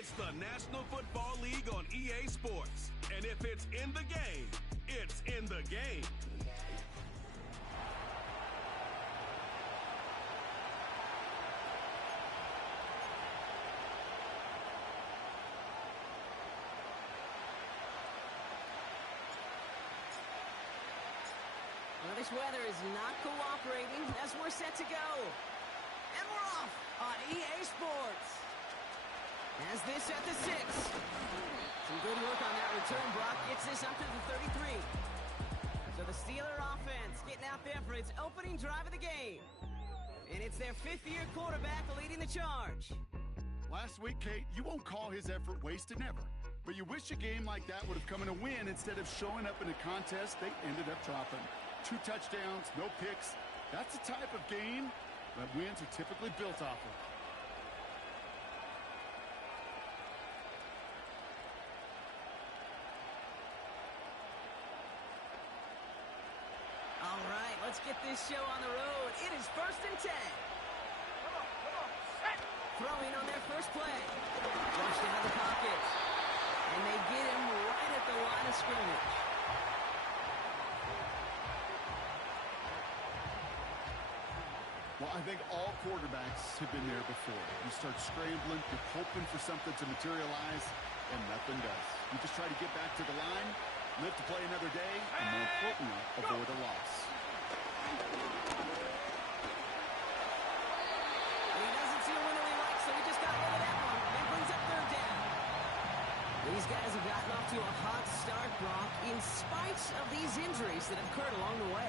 It's the National Football League on EA Sports. And if it's in the game, it's in the game. Well, this weather is not cooperating as we're set to go. And we're off on EA Sports. As this at the 6. Some good work on that return. Brock gets this up to the 33. So the Steeler offense getting out there for its opening drive of the game. And it's their fifth-year quarterback leading the charge. Last week, Kate, you won't call his effort wasted, never. But you wish a game like that would have come in a win instead of showing up in a contest they ended up dropping. 2 touchdowns, no picks. That's the type of game that wins are typically built off of. All right, let's get this show on the road. It is 1st and 10. Throwing on their first play. Rushed out of the pocket. And they get him right at the line of scrimmage. Well, I think all quarterbacks have been there before. You start scrambling, you're hoping for something to materialize, and nothing does. You just try to get back to the line, live to play another day, and more importantly, avoid a loss. He doesn't see a window he likes, so he just got rid of that one. And brings up 3rd down. These guys have gotten off to a hot start, Brock, in spite of these injuries that have occurred along the way.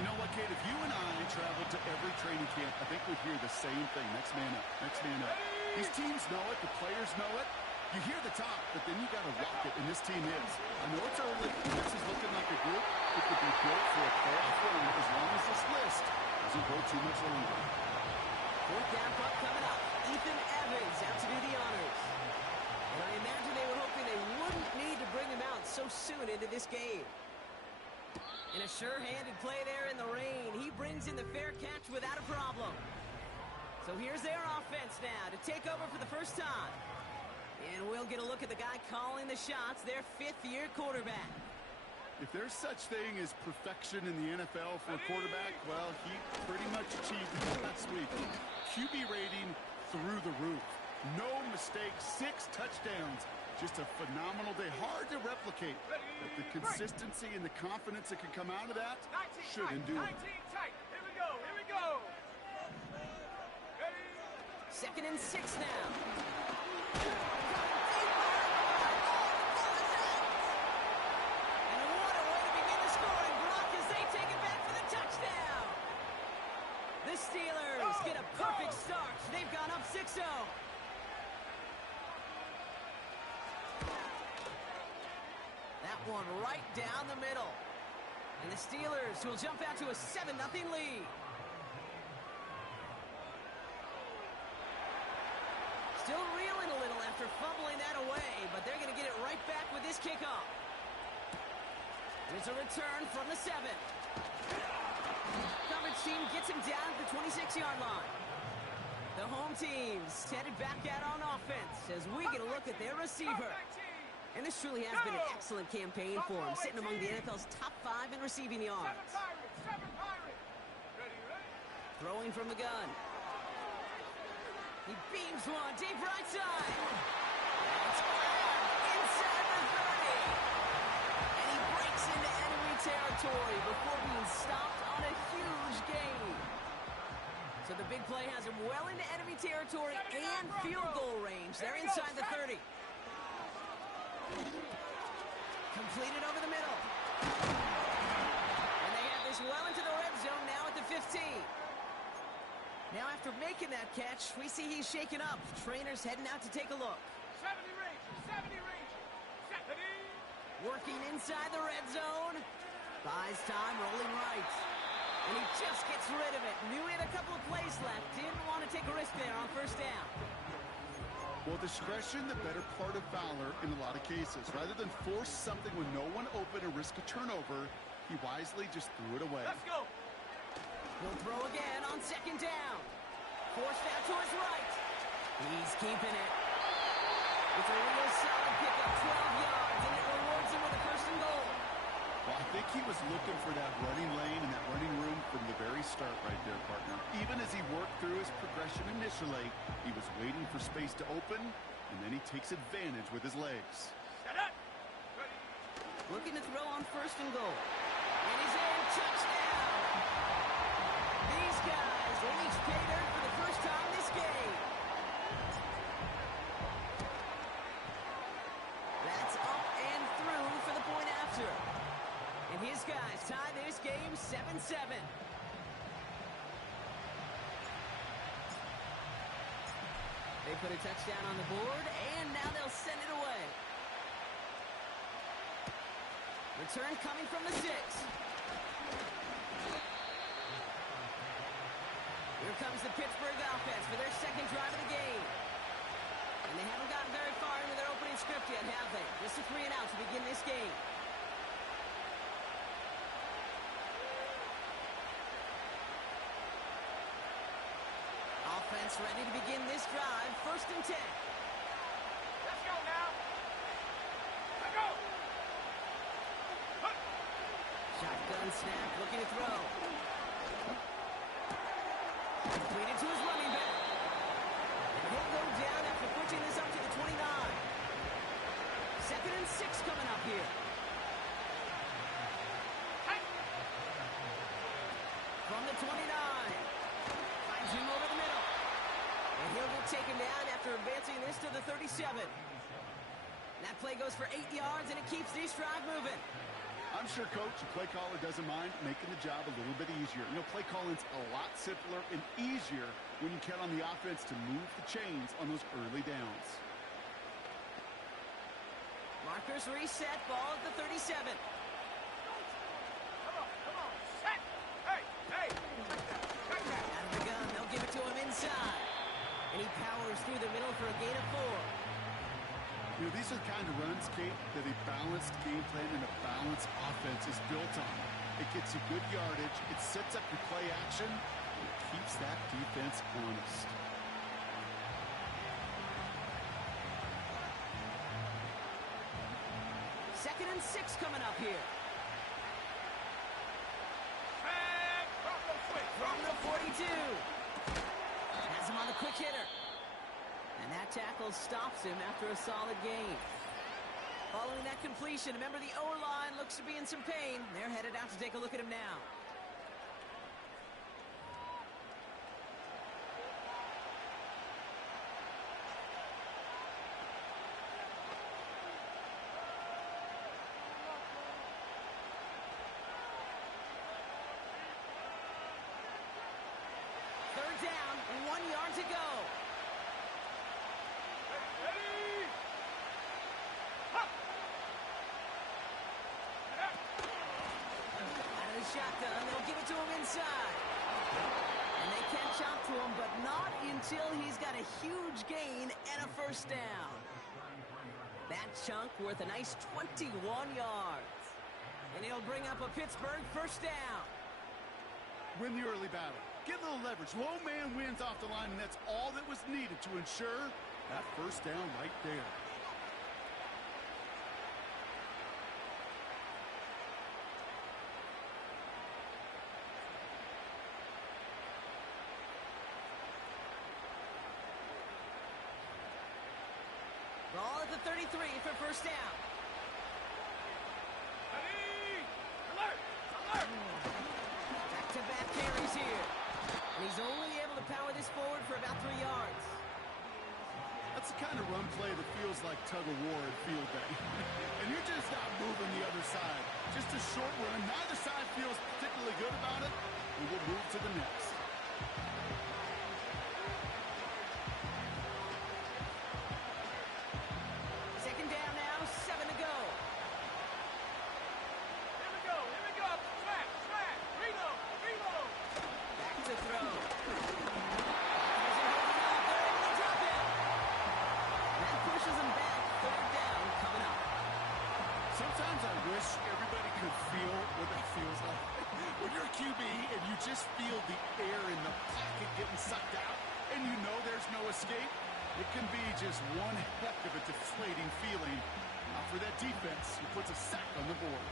You know what, Kate? If you and I traveled to every training camp, I think we'd hear the same thing. Next man up, next man up. These teams know it. The players know it. You hear the talk, but then you got to walk it, and this team is. I know it's early. This is looking like a group that could be built for a playoff run as long as this list doesn't go too much longer. 4th down punt coming up. Ethan Evans out to do the honors. And I imagine they were hoping they wouldn't need to bring him out so soon into this game. And a sure-handed play there in the rain. He brings in the fair catch without a problem. So here's their offense now to take over for the first time. And we'll get a look at the guy calling the shots, their 5th-year quarterback. If there's such thing as perfection in the NFL for a quarterback, well, he pretty much achieved it last week. QB rating through the roof. No mistakes, 6 touchdowns. Just a phenomenal day. Hard to replicate. But the consistency and the confidence that can come out of that should endure. 19 tight. Here we go. Here we go. 2nd and 6 now. And what a way to begin the scoring block as they take it back for the touchdown. The Steelers get a perfect start. They've gone up 6-0. That one right down the middle. And the Steelers will jump out to a 7-0 lead. Still reeling a little after fumbling that away, but they're going to get it right back with this kickoff. There's a return from the 7. Coverage team gets him down at the 26-yard line. The home team's headed back out on offense as we get a look at their receiver. And this truly has been an excellent campaign for him, sitting among the NFL's top 5 in receiving yards. Throwing from the gun. He beams one deep right side. It's inside the 30. And he breaks into enemy territory before being stopped on a huge gain. So the big play has him well into enemy territory and field goal range. They're inside the 30. Completed over the middle. And they have this well into the red zone now at the 15. Now after making that catch, we see he's shaken up. Trainer's heading out to take a look. 70 Rangers, 70 Rangers, 70. Working inside the red zone. Buys time, rolling right. And he just gets rid of it. Knew he had a couple of plays left. Didn't want to take a risk there on 1st down. Well, discretion, the better part of valor in a lot of cases. Rather than force something with no one open and risk a turnover, he wisely just threw it away. Let's go. He'll throw again on 2nd down. Forced out to his right. He's keeping it. It's a real solid pickup, 12 yards, and it rewards him with a first and goal. Well, I think he was looking for that running lane and that running room from the very start right there, partner. Even as he worked through his progression initially, he was waiting for space to open, and then he takes advantage with his legs. Set up. Ready. Looking to throw on first and goal. And he's in. Touchdown! These guys will each pay dirt for the first time this game. That's up and through for the point after. And his guys tie this game 7-7. They put a touchdown on the board, and now they'll send it away. Return coming from the 6. Here comes the Pittsburgh offense for their second drive of the game. And they haven't gotten very far into their opening script yet, have they? Just a 3 and out to begin this game. Offense ready to begin this drive. First and 10. Let's go now. Let's go. Shotgun snap, looking to throw. Completed to his running back. And he'll go down after pushing this up to the 29. Second and 6 coming up here. From the 29. Finds him over the middle. And he'll get taken down after advancing this to the 37. That play goes for 8 yards, and it keeps this drive moving. I'm sure, Coach, the play caller doesn't mind making the job a little bit easier. You know, play calling's a lot simpler and easier when you count on the offense to move the chains on those early downs. Markers reset, ball at the 37. Come on. Set. Hey. Check that. Out of the gun, they'll give it to him inside. And he powers through the middle for a gain of 4. You know, these are the kind of runs, Kate, that a balanced game plan and a balanced offense is built on. It gets you good yardage, it sets up your play action, and it keeps that defense honest. Second and 6 coming up here. And Bronco switch. From the 42. Has him on the quick hitter. And that tackle stops him after a solid gain. Following that completion, remember the O-line looks to be in some pain. They're headed out to take a look at him now. Third down, 1 yard to go. Ready. Hop. Out of the shotgun, they'll give it to him inside. And they catch up to him, but not until he's got a huge gain and a first down. That chunk worth a nice 21 yards. And he'll bring up a Pittsburgh first down. Win the early battle. Get a little leverage. Low man wins off the line, and that's all that was needed to ensure that first down right there. Ball at the 33 for first down. Ready. Alert. Back-to-back carries here. And he's only able to power this forward for about 3 yards. That's the kind of run play that feels like tug-of-war at field day. And you're just not moving the other side. Just a short run. Neither side feels particularly good about it. And we'll move to the next. Second down now, 7 to go. Here we go. Smash. Reload. Back to throw. They're able to drop it. That pushes him back. Third down coming up. Sometimes I wish everybody could feel what that feels like. When you're a QB and you just feel the air in the pocket getting sucked out and you know there's no escape, It can be just one heck of a deflating feeling. For that defense, who puts a sack on the board.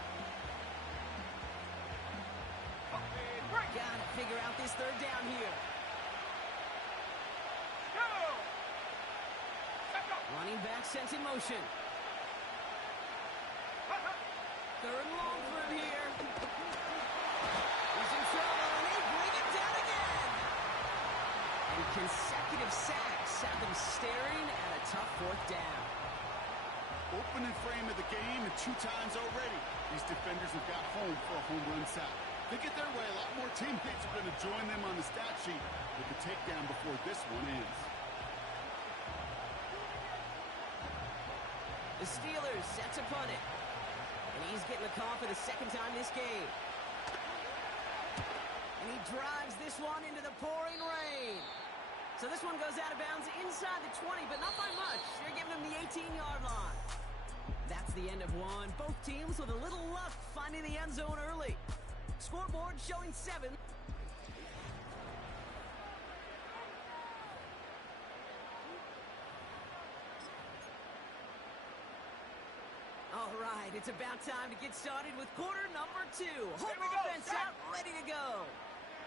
Gotta figure out this third down here. Go! Set go! Running back sent in motion. Third and long for him here. He's in trouble, and they bring him down again. And consecutive sacks have them staring at a tough fourth down. Opening frame of the game, and 2 times already, these defenders have got home for a home run sack. They get their way, a lot more teammates are going to join them on the stat sheet with the takedown before this one ends. The Steelers set to punt it. And he's getting the call for the second time this game. And he drives this one into the pouring rain. So this one goes out of bounds inside the 20, but not by much. They're giving him the 18-yard line. That's the end of one. Both teams with a little luck finding the end zone early. Scoreboard showing 7. All right, it's about time to get started with quarter number 2. Home offense out, ready to go.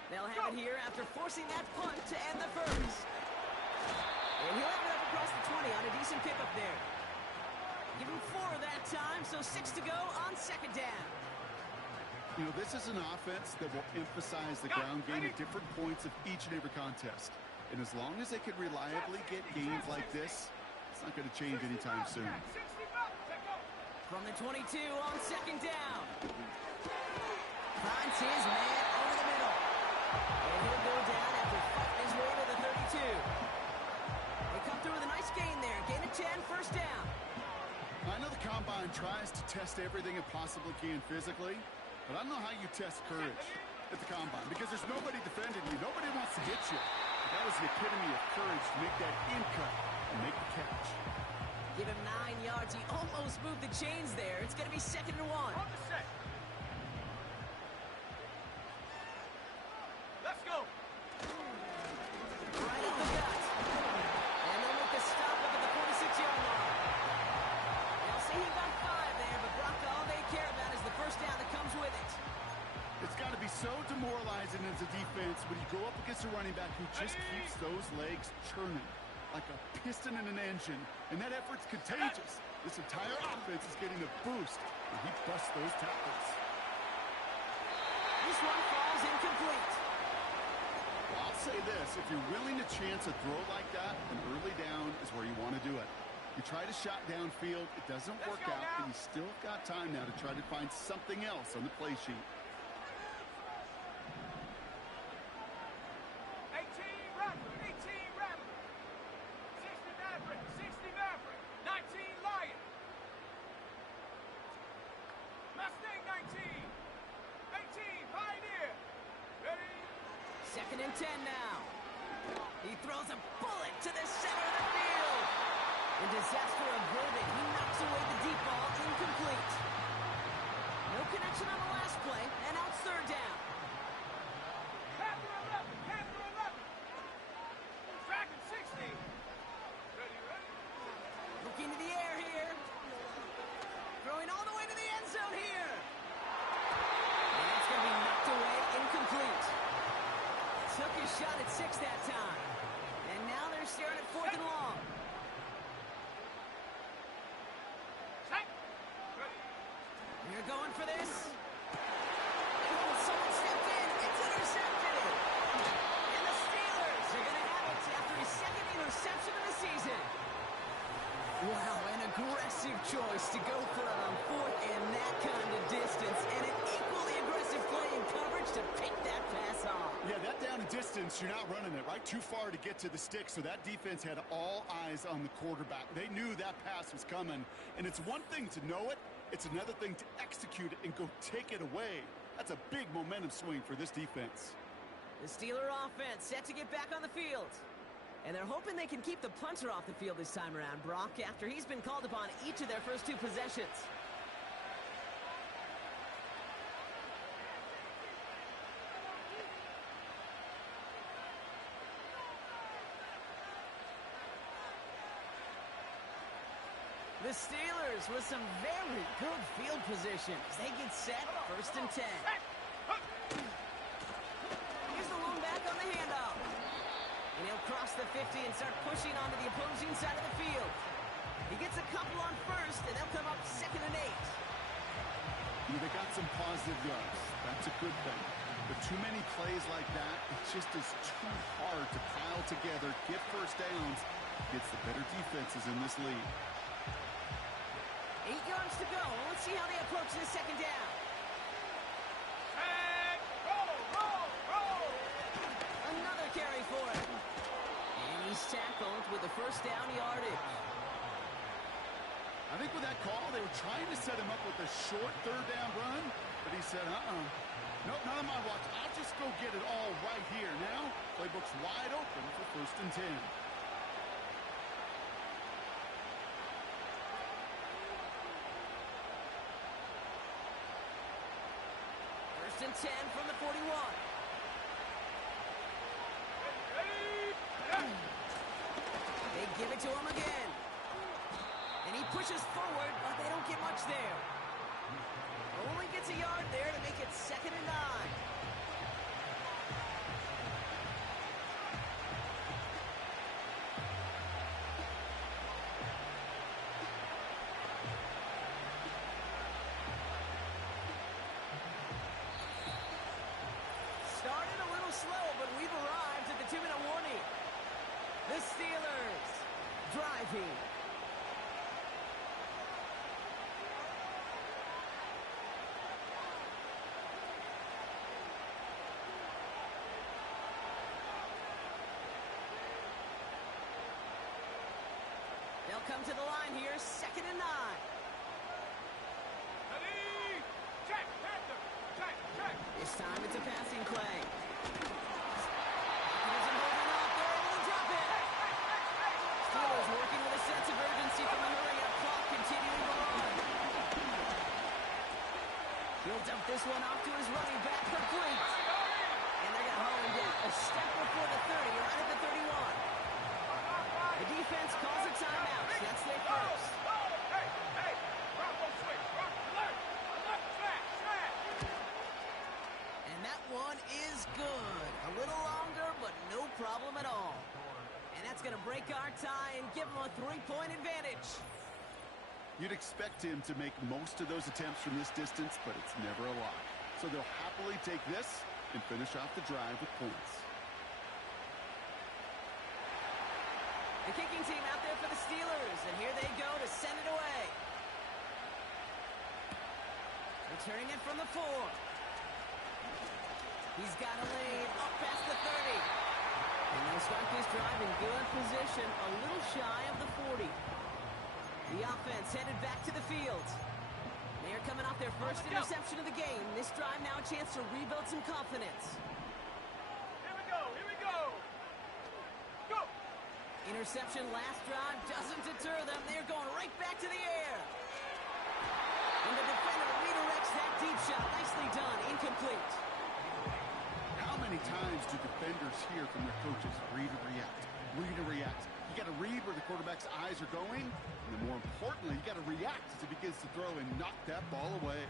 They'll have it here after forcing that punt to end the first. And he'll have it up across the 20 on a decent pickup there. Give him 4 that time, so 6 to go on second down. You know, this is an offense that will emphasize the ground game at different points of each and every contest. And as long as they can reliably get gains like this, it's not going to change anytime soon. From the 22 on second down. Finds his man over the middle. And he'll go down after fighting his way to the 32. They come through with a nice gain there. Gain of 10, first down. I know the Combine tries to test everything it possibly can physically, but I don't know how you test courage at the Combine because there's nobody defending you. Nobody wants to hit you. That was the epitome of courage to make that in cut and make the catch. Give him 9 yards. He almost moved the chains there. It's going to be 2nd and 1. On the set. Let's go. Right at the gut. And they'll make the stop up at the 46-yard line. They'll see he got 5 there, but Brock, all they care about is the first down that comes with it. It's got to be so demoralizing as a defense when you go up against a running back who just keeps those legs churning like a piston in an engine, and that effort's contagious. This entire offense is getting a boost when he busts those tackles. This one falls incomplete. Well, I'll say this, if you're willing to chance a throw like that, an early down is where you want to do it. You try to shot downfield, it doesn't work out, but you still got time now to try to find something else on the play sheet. 18 Rattler, 18 Rattler. 60 Maverick, 60 Maverick. 19 Lion. Mustang 19. 18 Pioneer. Ready? 2nd and 10 now. He throws a bullet to the center of the field. And disaster averted. He knocks away the deep ball, incomplete. No connection on the last play, and now it's 3rd down. Panther 11, Panther 11. Dragon 60. Ready, ready? Looking to the air here. Throwing all the way to the end zone here. And that's going to be knocked away, incomplete. Took his shot at 6 that time. And now they're staring at 4th and long. Set. Ready. You're going for this. Oh, someone stepped in. It's intercepted. And the Steelers are going to have it after his 2nd interception of the season. Wow, an aggressive choice to go for it on 4th and that kind of distance. And an equally aggressive play in coverage to pick that pass off. Yeah, that down and distance, you're not running it, right? Too far to get to the stick, so that defense had all eyes on the quarterback. They knew that pass was coming, and it's one thing to know it, it's another thing to execute it and go take it away. That's a big momentum swing for this defense. The Steeler offense set to get back on the field. And they're hoping they can keep the punter off the field this time around, Brock, after he's been called upon each of their first 2 possessions. The Steelers with some very good field position as they get set, 1st and 10. Here's the lone back on the handoff. And he'll cross the 50 and start pushing onto the opposing side of the field. He gets a couple on 1st, and they'll come up 2nd and 8. They got some positive yards. That's a good thing. But too many plays like that, it just is too hard to pile together, get first downs, gets the better defenses in this league. 8 yards to go. Let's see how they approach this 2nd down. And roll! Another carry for him. And he's tackled with the 1st down yardage. I think with that call, they were trying to set him up with a short 3rd down run, but he said, nope, not on my watch. I'll just go get it all right here. Now, playbook's wide open for 1st and 10. First and 10 from the 41. They give it to him again. And he pushes forward, but they don't get much there. Only gets a yard there to make it 2nd and 9. Started a little slow, but we've arrived at the 2-minute warning. The Steelers driving. They'll come to the line here, 2nd and 9. Check, Panther. Check. This time it's a passing play. Isn't holding up. They're able to drop it. Steelers working with a sense of urgency from the hurry-up clock, continuing on. He'll dump this one off to his running back, complete. And they're going to haul him down a step before the 30, right at the 31. The defense calls a timeout. That's their first. Hey, Bronco switch. Left slash. And that one is good. A little longer, but no problem at all. And that's going to break our tie and give them a 3-point advantage. You'd expect him to make most of those attempts from this distance, but it's never a lot. So they'll happily take this and finish off the drive with points. The kicking team out there for the Steelers, and here they go to send it away. Returning it from the 4. He's got a lead up past the 30. And they'll start this drive in good position, a little shy of the 40. The offense headed back to the field. They are coming off their first interception of the game. This drive now a chance to rebuild some confidence. Here we go. Go! Interception last drive doesn't deter them. They're going right back to the air. And the defender redirects that deep shot. Nicely done. Incomplete. How many times do defenders hear from their coaches, read and react? You got to read where the quarterback's eyes are going, and then more importantly, you got to react as he begins to throw and knock that ball away.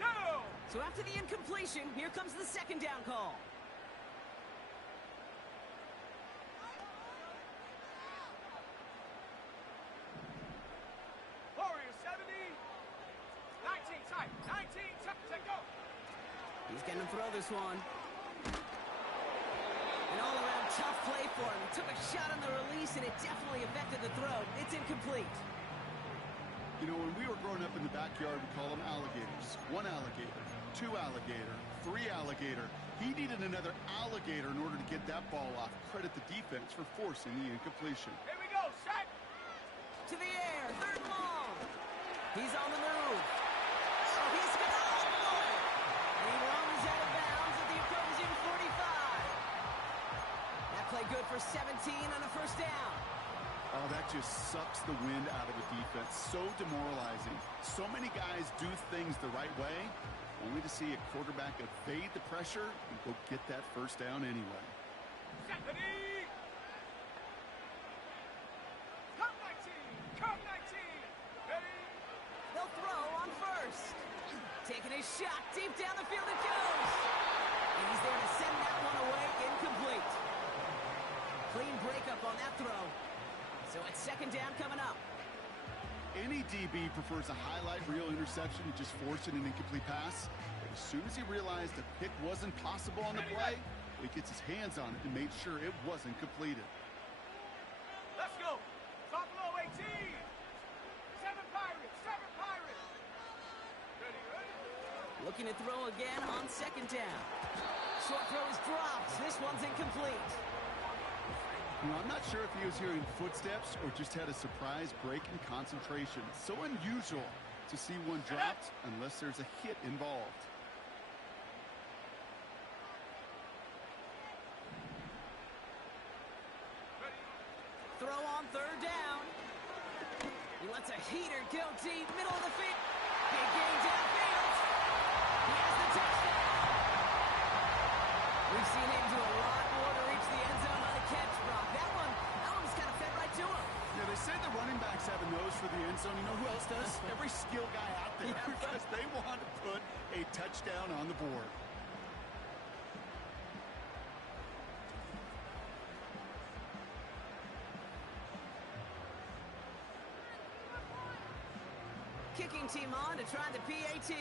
Go! So after the incompletion, here comes the 2nd down call. Warriors 70. 19 tight. Go! He's going to throw this one. An all-around tough play for him. He took a shot on the release, and it definitely affected the throw. It's incomplete. You know, when we were growing up in the backyard, we call them alligators. 1 alligator, 2 alligator, 3 alligator. He needed another alligator in order to get that ball off. Credit the defense for forcing the incompletion. Here we go. Set. To the air. 3rd and long. He's on the move. Oh, he's got it. And he runs out of bounds at the opposing 45. That play good for 17 on a 1st down. Oh, that just sucks the wind out of a defense. So demoralizing. So many guys do things the right way, only to see a quarterback evade the pressure and go get that 1st down anyway. Set. Ready. Come 19. Come 19. Ready. They'll throw on first. Taking a shot deep down the field it goes. And he's there to send that one away, incomplete. Clean breakup on that throw. So it's second down coming up. Any DB prefers a highlight reel interception to just forcing an incomplete pass. But as soon as he realized the pick wasn't possible on the play, he gets his hands on it and made sure it wasn't completed. Let's go. Top low 18. 7 Pirates. 7 Pirates. Ready, ready. Looking to throw again on second down. Short throw is dropped. This one's incomplete. You know, I'm not sure if he was hearing footsteps or just had a surprise break in concentration. It's so unusual to see one dropped unless there's a hit involved. Throw on third down. He lets a heater go deep, middle of the field. Big gain downfield. He has the touchdown. We've seen him do a lot more to reach the end zone on a catch, Brock. That one was kind of fed right to him. Yeah, they say the running backs have a nose for the end zone. You know who else does? Every skill guy out there, because they want to put a touchdown on the board. Kicking team on to try the PAT.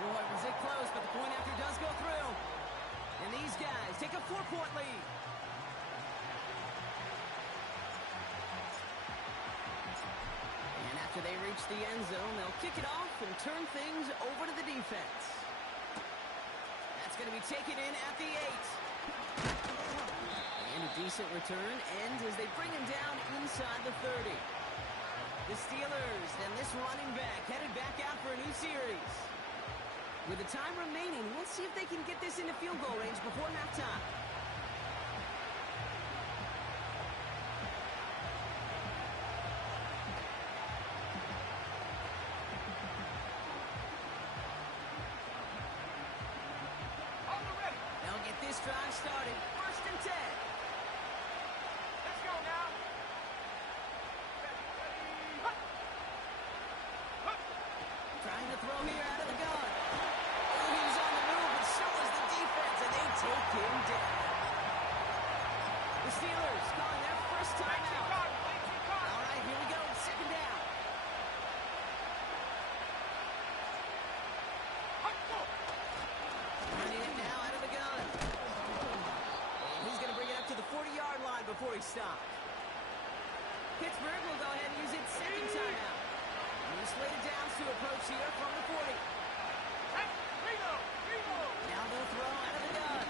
Boy, was it close, but the point after does go through. And these guys take a 4-point lead. And after they reach the end zone, they'll kick it off and turn things over to the defense. That's going to be taken in at the 8. And a decent return ends as they bring him down inside the 30. The Steelers and this running back headed back out for a new series. With the time remaining, we'll see if they can get this into field goal range before halftime. On the ready. They'll get this drive started. 1st and 10. Let's go now. Ready, ready. Hup. Hup. Trying to throw here out of the gun. Oh, he's on the move, but so is the defense, and they take him down. The Steelers calling their first time out. All right, here we go. Second down. Running it now out of the gun. And he's going to bring it up to the 40-yard line before he stops. Pittsburgh will go ahead and use its second timeout. And the slated downs to approach here from the 40. Now they'll throw out of the gun.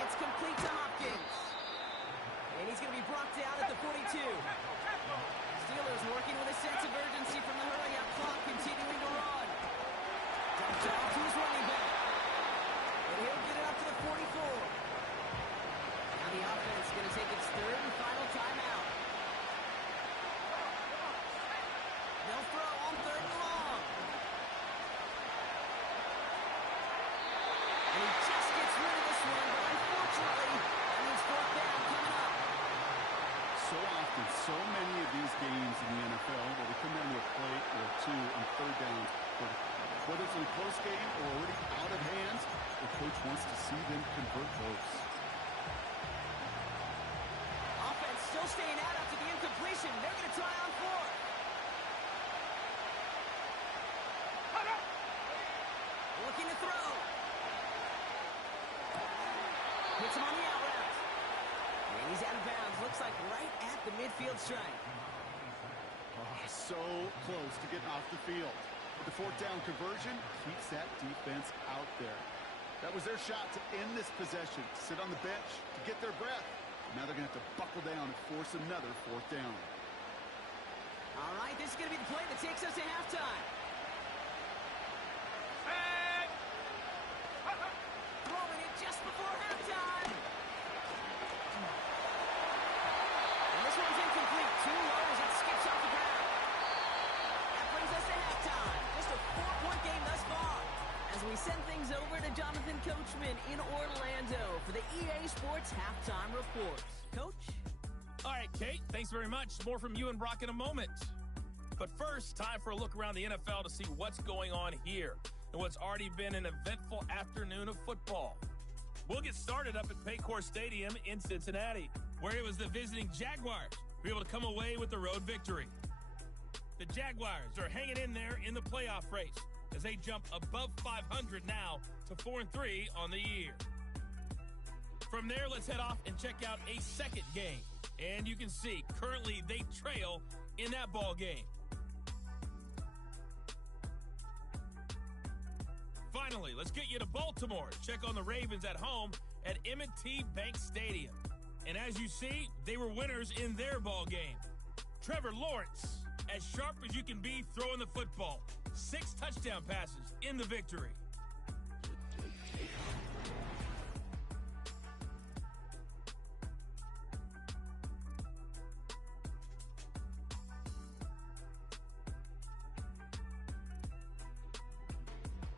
It's complete to Hopkins. And he's going to be brought down at the 42. Steelers working with a sense of urgency from the hurry-up clock, continuing to run. Dumped off to his running back. And he'll get it up to the 44. Now the offense is going to take its third and final timeout. They'll throw on third and long. And he just gets rid of this one, but unfortunately, that means fourth down coming up. So often, so many of these games in the NFL where they come down to a play or two on third down, whether it's in a close game or already out of hand, the coach wants to see them convert those. Offense still staying out after the incompletion. They're going to try on fourth. Looking to throw. Hits him on the out route. And he's out of bounds. Looks like right at the midfield stripe. Oh, so close to getting off the field. But the fourth down conversion keeps that defense out there. That was their shot to end this possession. Sit on the bench to get their breath. Now they're going to have to buckle down and force another fourth down. All right, this is going to be the play that takes us to halftime. Throwing it just before halftime. And this one's incomplete. Too low as it skips off the ground. That brings us to halftime. Just a 4-point game thus far. As we over to Jonathan Coachman in Orlando for the EA Sports Halftime Report. Coach? All right, Kate, thanks very much. More from you and Brock in a moment. But first, time for a look around the NFL to see what's going on here and what's already been an eventful afternoon of football. We'll get started up at Paycor Stadium in Cincinnati, where it was the visiting Jaguars who were able to come away with the road victory. The Jaguars are hanging in there in the playoff race as they jump above 500 now to 4-3 on the year. From there, let's head off and check out a second game. And you can see, currently they trail in that ball game. Finally, let's get you to Baltimore. Check on the Ravens at home at M&T Bank Stadium. And as you see, they were winners in their ball game. Trevor Lawrence, as sharp as you can be throwing the football. 6 touchdown passes in the victory.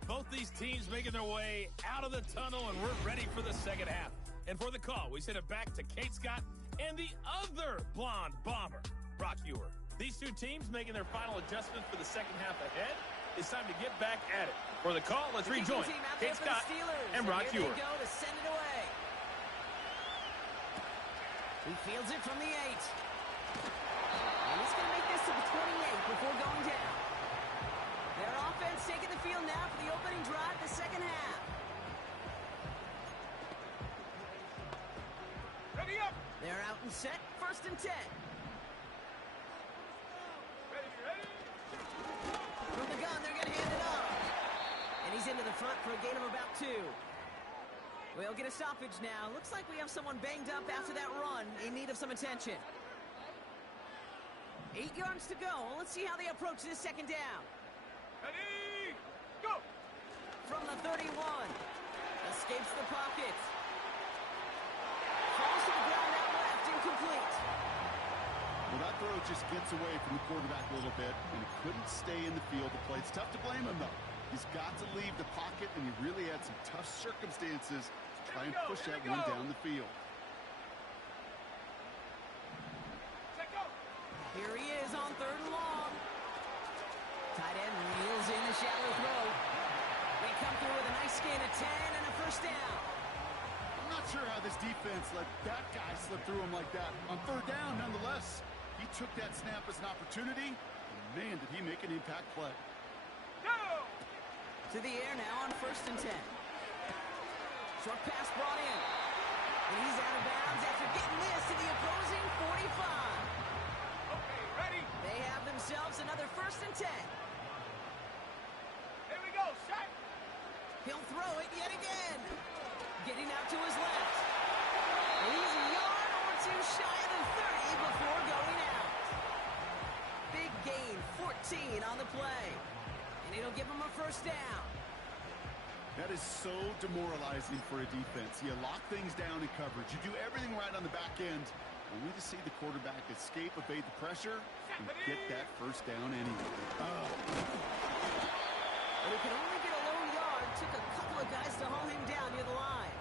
Both these teams making their way out of the tunnel, and we're ready for the second half. And for the call, we send it back to Kate Scott and the other blonde bomber, Brock Ewer. These two teams making their final adjustments for the second half ahead. It's time to get back at it. For the call, let's rejoin Kate Scott and Brock Ewer. Here they go to send it away. He fields it from the 8. And he's going to make this to the 28 before going down. Their offense taking the field now for the opening drive of the second half. Ready up. They're out and set. 1st and 10. Ready. From the gun, they're going to hand it off. And he's into the front for a gain of about 2. We'll get a stoppage now. Looks like we have someone banged up after that run in need of some attention. 8 yards to go. Let's see how they approach this second down. Ready, go. From the 31. Escapes the pocket. Falls to the ground out left, incomplete. Well, that throw just gets away from the quarterback a little bit, and he couldn't stay in the field to play. It's tough to blame him, though. He's got to leave the pocket, and he really had some tough circumstances to try and push that one down the field. Set go. Here he is on 3rd and long. Tight end reels in the shallow throw. They come through with a nice gain of 10 and a 1st down. I'm not sure how this defense let that guy slip through him like that. On 3rd down, nonetheless, he took that snap as an opportunity, and man, did he make an impact play. Go. To the air now on 1st and 10. Short pass brought in. And he's out of bounds after getting this to the opposing 45. Okay, ready. They have themselves another 1st and 10. Here we go. Set. He'll throw it yet again. Getting out to his left. And he's a yard or 2 shy of the 30 before going out. Big gain, 14 on the play. And it'll give him a 1st down. That is so demoralizing for a defense. You lock things down in coverage. You do everything right on the back end, only to see the quarterback escape, evade the pressure, and get that 1st down anyway. But he could only get a lone yard. Took a couple of guys to haul him down near the line.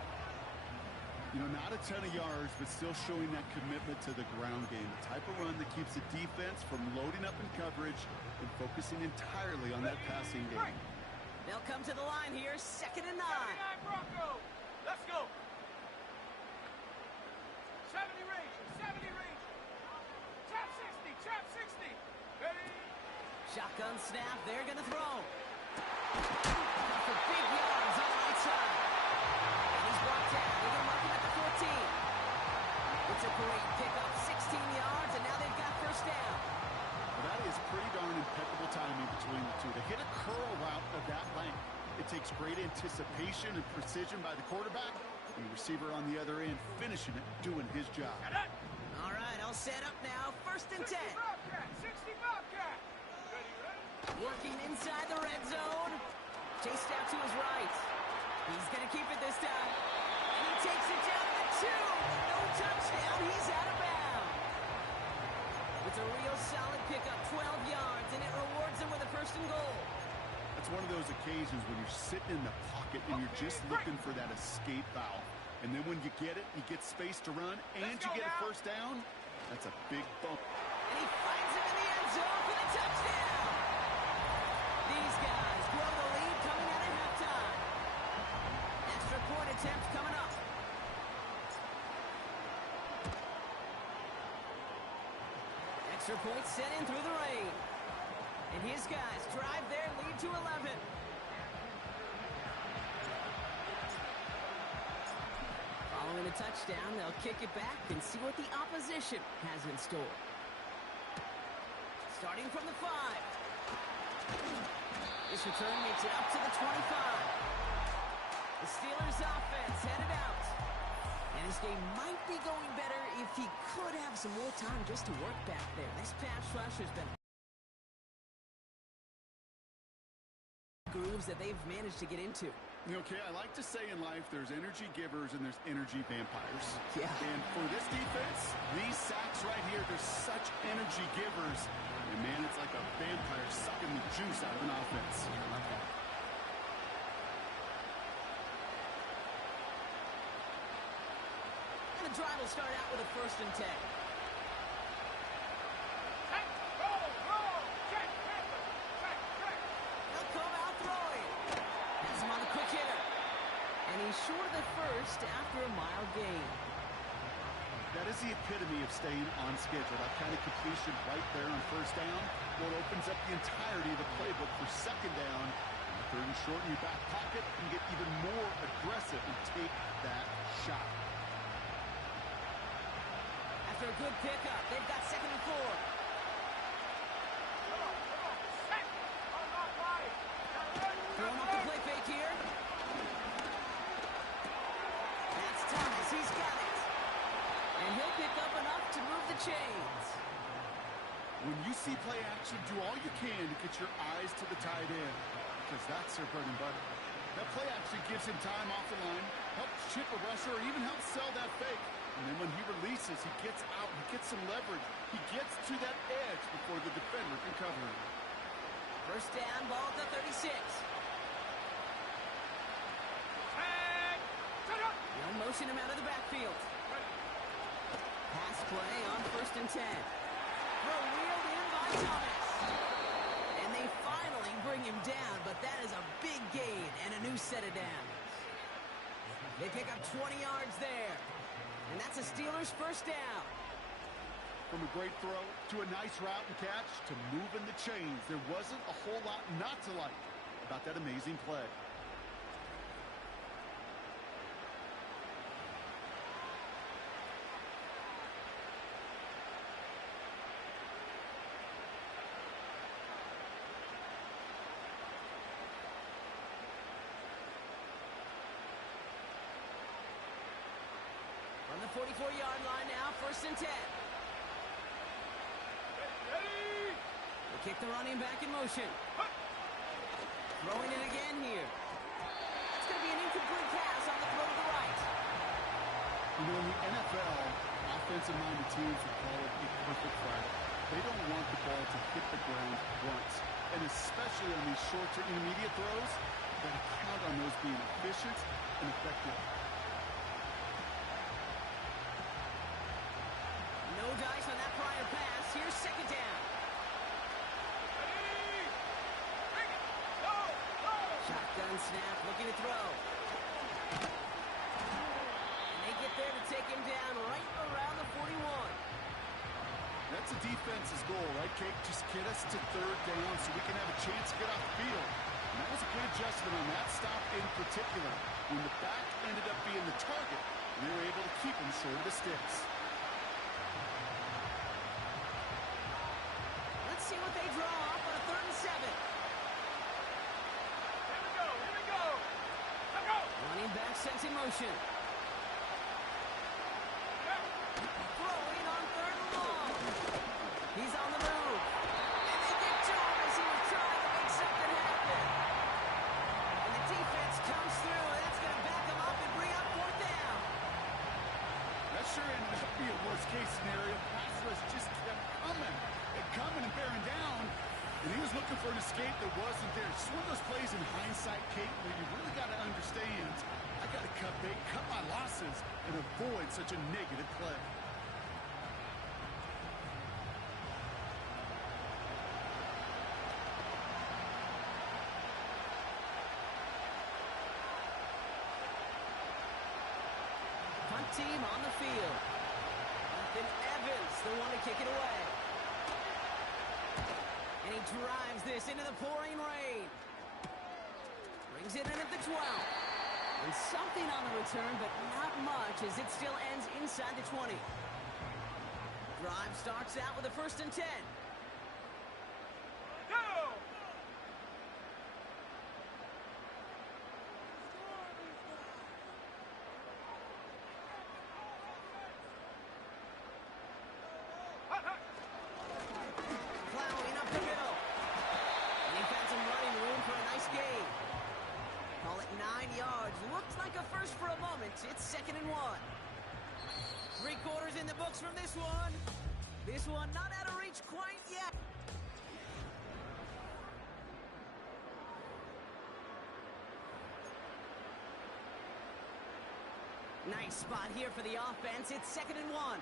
You know, not a ton of yards, but still showing that commitment to the ground game. The type of run that keeps the defense from loading up in coverage and focusing entirely on that passing game. They'll come to the line here, 2nd and 9. 79 Bronco. Let's go. 70 range. Trap 60. Ready. Shotgun snap, they're going to throw. For big yards on the right side. And he's brought down. They're going to mark him at the 14. It's a great pickup, 16 yards, and now they've got 1st down. Well, that is pretty darn impeccable timing between the two. To hit a curl route of that length, it takes great anticipation and precision by the quarterback, and the receiver on the other end finishing it, doing his job. All right, I'll set up now. 1st and 10. 60 Bobcat. Ready. Working inside the red zone. Chased out to his right. He's going to keep it this time. And he takes it down to the 2. No touchdown. He's out of bounds. It's a real solid pickup, 12 yards, and it rewards him with a 1st and goal. That's It's one of those occasions when you're sitting in the pocket and you're just looking for that escape valve. And then when you get it, you get space to run, and you get a first down. That's a big bump. And he finds him in the end zone for the touchdown. These guys grow the lead coming out of halftime. Extra point attempt coming up. Extra point sent in through the rain. And his guys drive their lead to 11. Following a touchdown, they'll kick it back and see what the opposition has in store. Starting from the 5. This return makes it up to the 25. The Steelers offense headed out. And this game might be going better if he could have some more time just to work back there. This pass rush has been grooves that they've managed to get into. Okay, I like to say in life there's energy givers and there's energy vampires. Yeah. And for this defense, these sacks right here, they're such energy givers. And man, it's like a vampire sucking the juice out of an offense. Yeah, I love that. And the drive will start out with a 1st and 10. They'll come out throwing. Has him on the quick hitter. And he's short of the first after a mild gain. That is the epitome of staying on schedule. That kind of completion right there on first down. What opens up the entirety of the playbook for second down. And 3rd and short in your back pocket, you can get even more aggressive and take that shot. After a good pickup, they've got 2nd and 4. Throwing up the play fake here. That's Thomas. He's got it. And he'll pick up enough to move the chains. When you see play action, do all you can to get your eyes to the tight end, because that's their bread and butter. That play action gives him time off the line, helps chip a rusher, or even helps sell that fake. And then when he releases, he gets out, he gets some leverage. He gets to that edge before the defender can cover him. First down, ball at the 36. They'll motion him out of the backfield. Pass play on 1st and 10. Throw wheeled in by Thomas. And they finally bring him down, but that is a big gain and a new set of downs. They pick up 20 yards there. And that's a Steelers first down. From a great throw to a nice route and catch to moving the chains, there wasn't a whole lot not to like about that amazing play. On the 44-yard line now, 1st and 10. They kick the running back in motion. Throwing it again here. It's going to be an incomplete pass on the throw to the right. You know, in the NFL, offensive-minded teams would call it a perfect Friday. They don't want the ball to hit the ground once. And especially on these short to intermediate throws, you've got to count on those being efficient and effective. No dice on that prior pass. Here's 2nd down. Shotgun snap, looking to throw. And they get there to take him down right around the 41. That's a defense's goal, right, Kate? Just get us to 3rd down so we can have a chance to get off the field. And that was a good adjustment on that stop in particular, when the back ended up being the target, and they were able to keep him short of the sticks. Let's see what they draw up on a 3rd and 7. Here we go. Running back sets in motion. Throwing on 3rd and long. He's on the move. And they get to him as he was trying to make something happen. And the defense comes through, and it's going to back him up and bring up 4th down. That sure ended up being a worst-case scenario. Pass rush just kept coming and bearing down. And And he was looking for an escape that wasn't there. Just one of those plays in hindsight, Kate, where you really got to understand, I got to cut bait, cut my losses, and avoid such a negative play. Punt team on the field. Ethan Evans, the one to kick it away. And he drives this into the pouring rain. Brings it in at the 12. And something on the return, but not much, as it still ends inside the 20. Drive starts out with a 1st and 10. Go! Plowing up the middle. And he found some running room for a nice gain. Call it 9 yards. Looked like a first for a moment. It's 2nd and 1. 3 quarters in the books from this one. This one not out of reach quite yet. Nice spot here for the offense. It's 2nd and 1.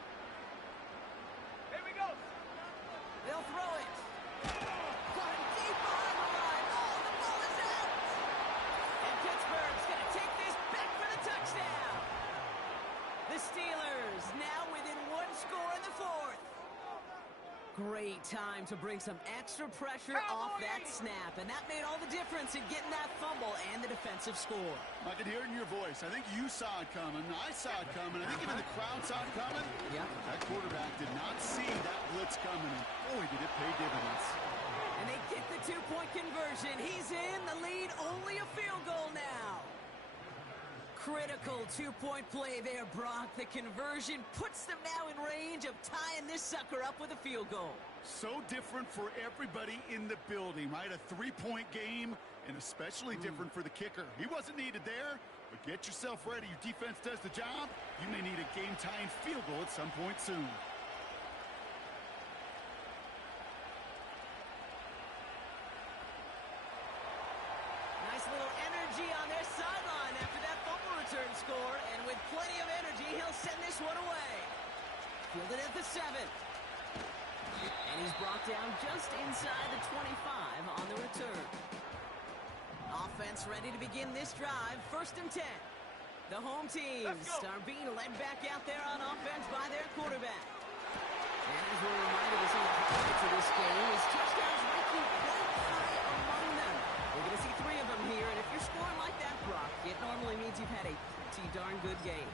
Here we go. They'll throw it. Got it deep behind the line. Oh, the ball is out. And Pittsburgh's going to take this back for the touchdown. The Steelers now within 1 score in the 4th. Great time to bring some extra pressure off that snap, and that made all the difference in getting that fumble and the defensive score. I can hear it in your voice. I think you saw it coming. I saw it coming. I think even the crowd saw it coming. Yep. That quarterback did not see that blitz coming, and boy, did it pay dividends. And they get the 2-point conversion. He's in the lead, only a field goal now. Critical 2-point play there, Brock. The conversion puts them now in range of tying this sucker up with a field goal. So different for everybody in the building, right? A 3-point game, and especially different for the kicker. He wasn't needed there, but get yourself ready. Your defense does the job. You may need a game-tying field goal at some point soon. Nice little energy on their sideline after that fumble return score, and with plenty of energy, he'll send this one away. Fielded at the 7. And he's brought down just inside the 25 on the return. Offense ready to begin this drive. 1st and 10. The home teams are being led back out there on offense by their quarterback. And as we're reminded of some of the highlights of this game, his touchdowns ranking quite high among them. We're going to see 3 of them here, and if you're scoring like that, Brock, it normally means you've had a pretty darn good game.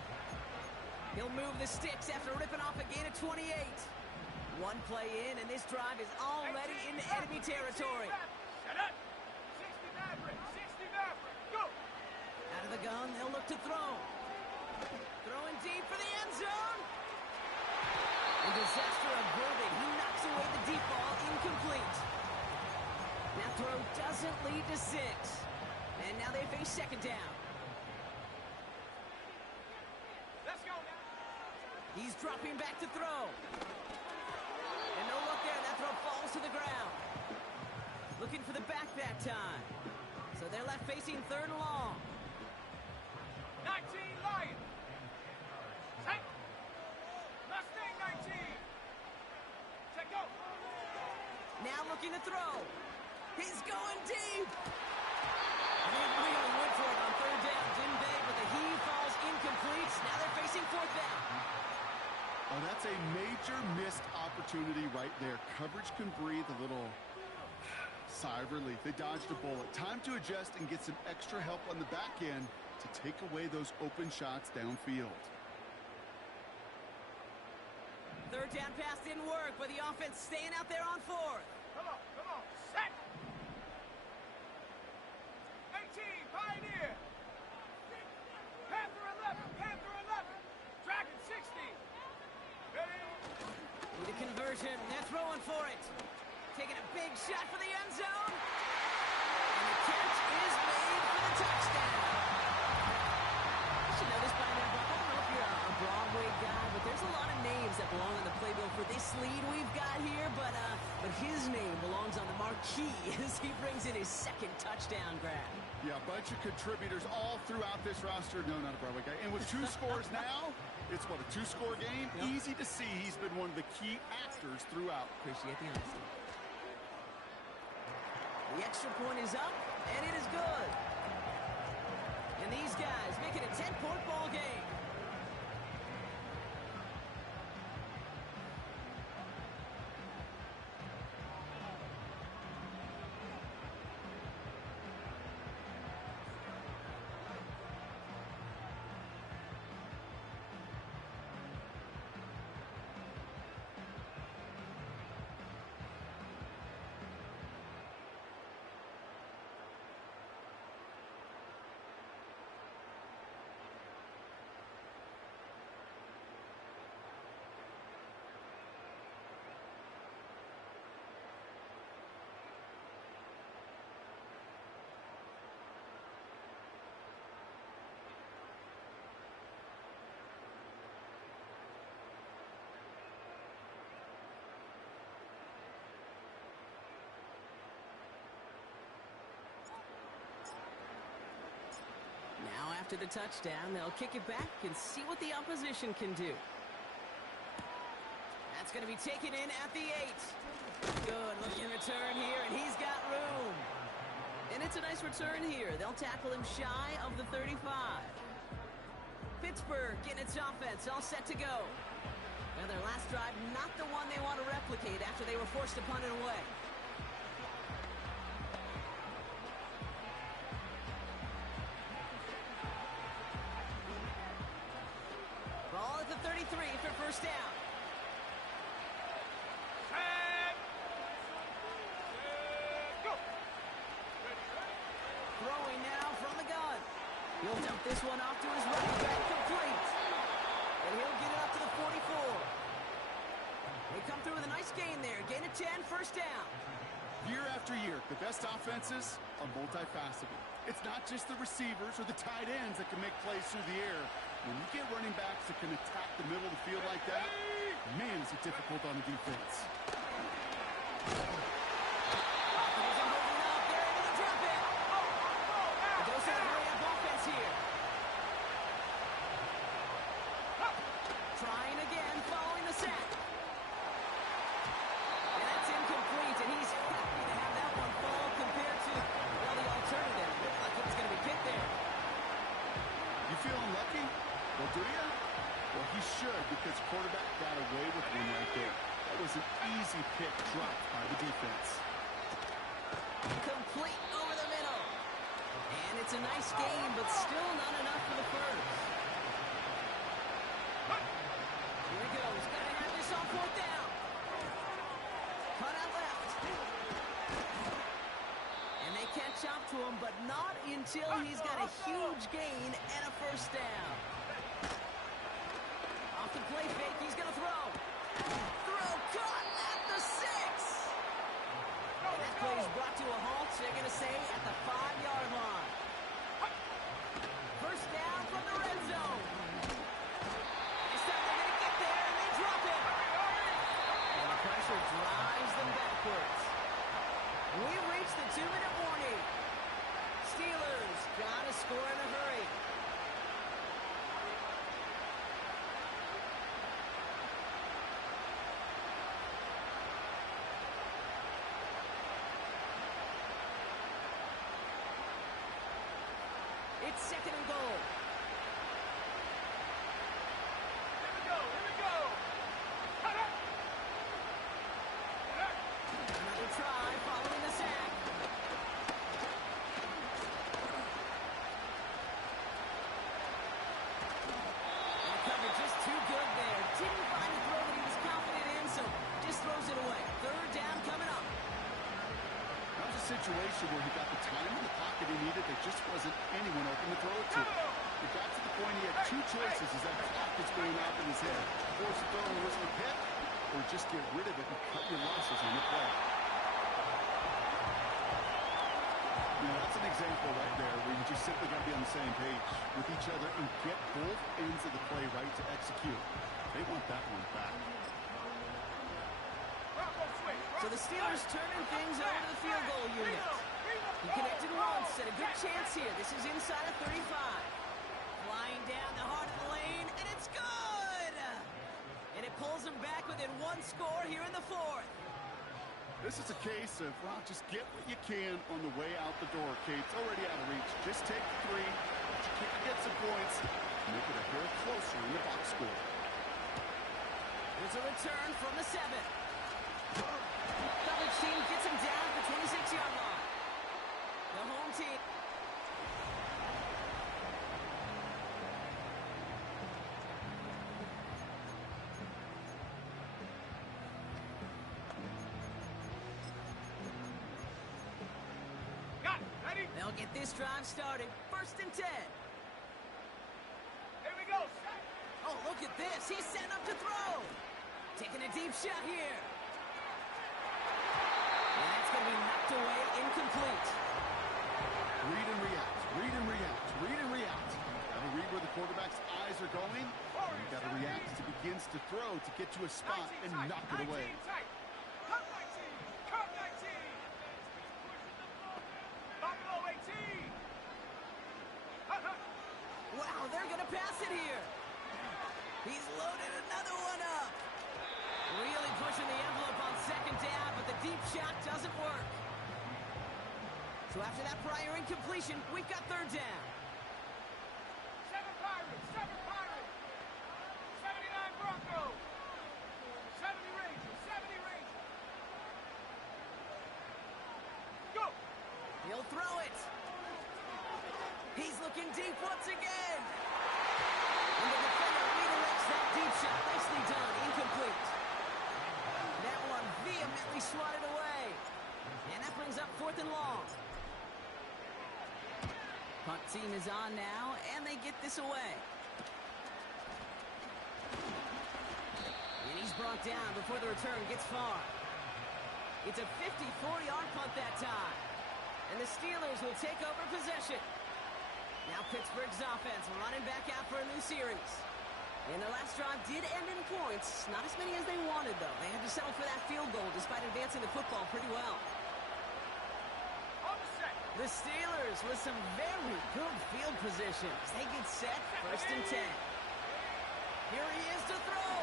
He'll move the sticks after ripping off a gain of 28. 1 play in, and this drive is already in enemy territory. Shut up. 60 Maverick. 60 Maverick. Go. Out of the gun, they'll look to throw. Throwing deep for the end zone. And disaster averted. He knocks away the deep ball, incomplete. That throw doesn't lead to 6. And now they face 2nd down. Let's go now. He's dropping back to throw. And no look there. That throw falls to the ground. Looking for the back that time. So they're left facing 3rd and long. 19 Lions. Take. Mustang 19. Take go. Now looking to throw. He's going deep. And they really went for it on 3rd down, didn't they? But the heave falls incomplete. Now they're facing 4th down. Oh, that's a major missed opportunity right there. Coverage can breathe a little sigh of relief. They dodged a bullet. Time to adjust and get some extra help on the back end to take away those open shots downfield. 3rd down pass didn't work, but the offense staying out there on 4th. Come on. Set. 18 Pioneer. Panther 11. Dragon 60. Ready. With a conversion, they're throwing for it. Taking a big shot for the end zone. And the catch is made for the touchdown. You should know this by now, Brock. I don't know if you're a Broadway guy, but there's a lot of names that belong on the playbill for this lead we've got here. But his name belongs on the marquee as he brings in his second touchdown grab. Yeah, a bunch of contributors all throughout this roster. No, not a Broadway guy. And with 2 scores now, it's what, a 2-score game? Yep. Easy to see he's been one of the key actors throughout. Appreciate the honesty. The extra point is up, and it is good. And these guys make it a 10-point ball game. Now after the touchdown, they'll kick it back and see what the opposition can do. That's going to be taken in at the 8. Good looking return here, and he's got room. And it's a nice return here. They'll tackle him shy of the 35. Pittsburgh getting its offense all set to go. Now their last drive, not the one they want to replicate after they were forced to punt it away. Ball at the 33 for first down. Set. Go. Throwing now from the gun. He'll dump this one off to his running back, complete. And he'll get it up to the 44. They come through with a nice gain there. Gain of 10, first down. Year after year, the best offenses are multifaceted. It's not just the receivers or the tight ends that can make plays through the air. When you get running backs that can attack the middle of the field like that, man, is it difficult on the defense. Trying again, following the sack. And that's incomplete, and he's happy to have that one fall compared to, well, the alternative. Looked like it was going to be picked there. You feeling lucky? Well, do you? Well, he should, because quarterback got away with one right there. That was an easy pick dropped by the defense. Complete over the middle. And it's a nice gain, but still not enough for the first. Here he goes. Got to have this on fourth down. Cut out left. And they catch up to him, but not until he's got a huge gain and a first down. Off the play fake, he's going to throw. Throw caught at the 6. And that play is brought to a halt, so they're going to say at the 5-yard line. First down from the red zone. This time they're going to get there, and they drop it. And the pressure drives them backwards. We've reached the 2-minute warning. Steelers got to score in a hurry. It's second and goal. Here we go. Another try following the sack. And the coverage just too good there. Didn't find a throw that he was confident in, so just throws it away. Third down coming up. That was a situation where he got the time in the pocket he needed. There just wasn't anyone open to throw it to. It got to the point he had 2 choices as that clock was going off in his head. Force a throw and whistle a pick, or just get rid of it and cut your losses on the play. You know, that's an example right there where you just simply got to be on the same page with each other and get both ends of the play right to execute. They want that one back. Broncos So the Steelers turning things over to the field goal unit. He connected once and a good chance here. This is inside of 35. Flying down the heart of the lane, and it's good! And it pulls them back within one score here in the fourth. This is a case of, well, just get what you can on the way out the door, Kate. It's already out of reach. Just take the three, let your kicker get some points, make it a hair closer in the box score. There's a return from the 7. Coverage team gets him down at the 26-yard line. The home team. They'll get this drive started. 1st and 10. Here we go. Oh, look at this. He's set up to throw. Taking a deep shot here. And that's going to be knocked away, incomplete. Read and react, read and react, read and react. Got to read where the quarterback's eyes are going. And you got to react as he begins to throw to get to a spot and knock it away. Come 19. Come 19. Buffalo 18. Wow, they're going to pass it here. He's loaded another one up. Really pushing the envelope on 2nd down, but the deep shot doesn't work. So after that prior incompletion, we've got 3rd down. 7 Pirates. 7 Pirates. 79 Broncos. 70 Rangers. 70 Rangers. Go. He'll throw it. He's looking deep once again. And the defender redirects that deep shot. Nicely done. Incomplete. That one vehemently swatted away. And that brings up 4th and long. Punt team is on now, and they get this away. And he's brought down before the return gets far. It's a 54-yard punt that time. And the Steelers will take over possession. Now Pittsburgh's offense running back out for a new series. And their last drive did end in points. Not as many as they wanted, though. They had to settle for that field goal despite advancing the football pretty well. On the set. The Steelers with some very good field positions. They get set, 1st and 10. Here he is to throw.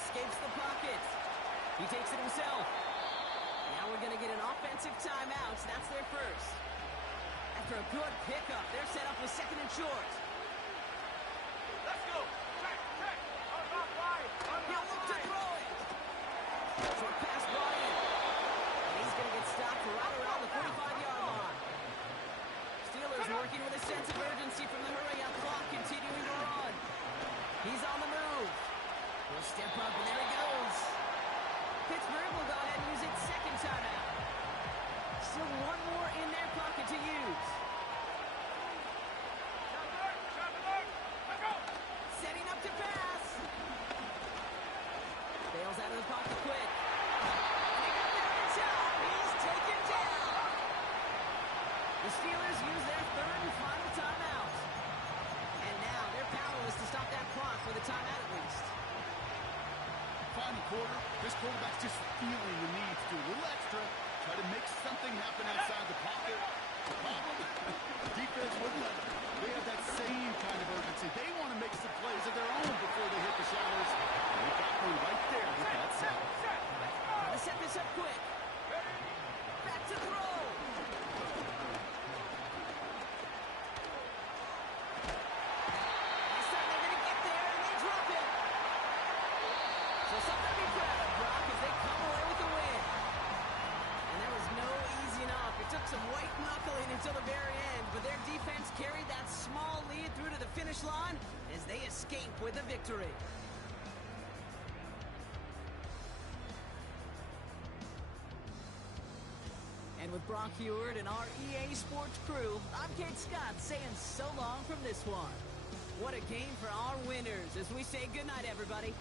Escapes the pocket. He takes it himself. Now we're going to get an offensive timeout. So that's their first. After a good pickup, they're set up with 2nd and short. Let's go. Check. On about 5. He'll look to throw it. Short pass brought in. And he's going to get stopped right around the 45-yard line. Steelers working with a sense of urgency from the hurry-up clock, continuing to run. He's on the move. He'll step up, and there he goes. Pittsburgh will go ahead and use its 2nd timeout. Still one more in their pocket to use. Setting up to pass. Bails out of the pocket quick. And he got there in time. He's taken down. The Steelers use their 3rd and final timeout. And now they're powerless to stop that clock with a timeout at least. Final quarter, this quarterback's just feeling the need to do a little extra, try to make something happen outside the pocket. The problem, defense wouldn't let them. They have that same kind of urgency. They want to make some plays of their own before they hit the shadows. And they got one right there with that sack. Let's set this up quick. Back to throw. Last time they're going to get there, and they drop it. So something to be proud of, Brock, as they come away with the win. And there was no easing up. It took some white knuckling until the very end, but their defense carried that small lead through to the finish line as they escape with a victory. And with Brock Huard and our EA Sports crew, I'm Kate Scott saying so long from this one. What a game for our winners as we say goodnight, everybody.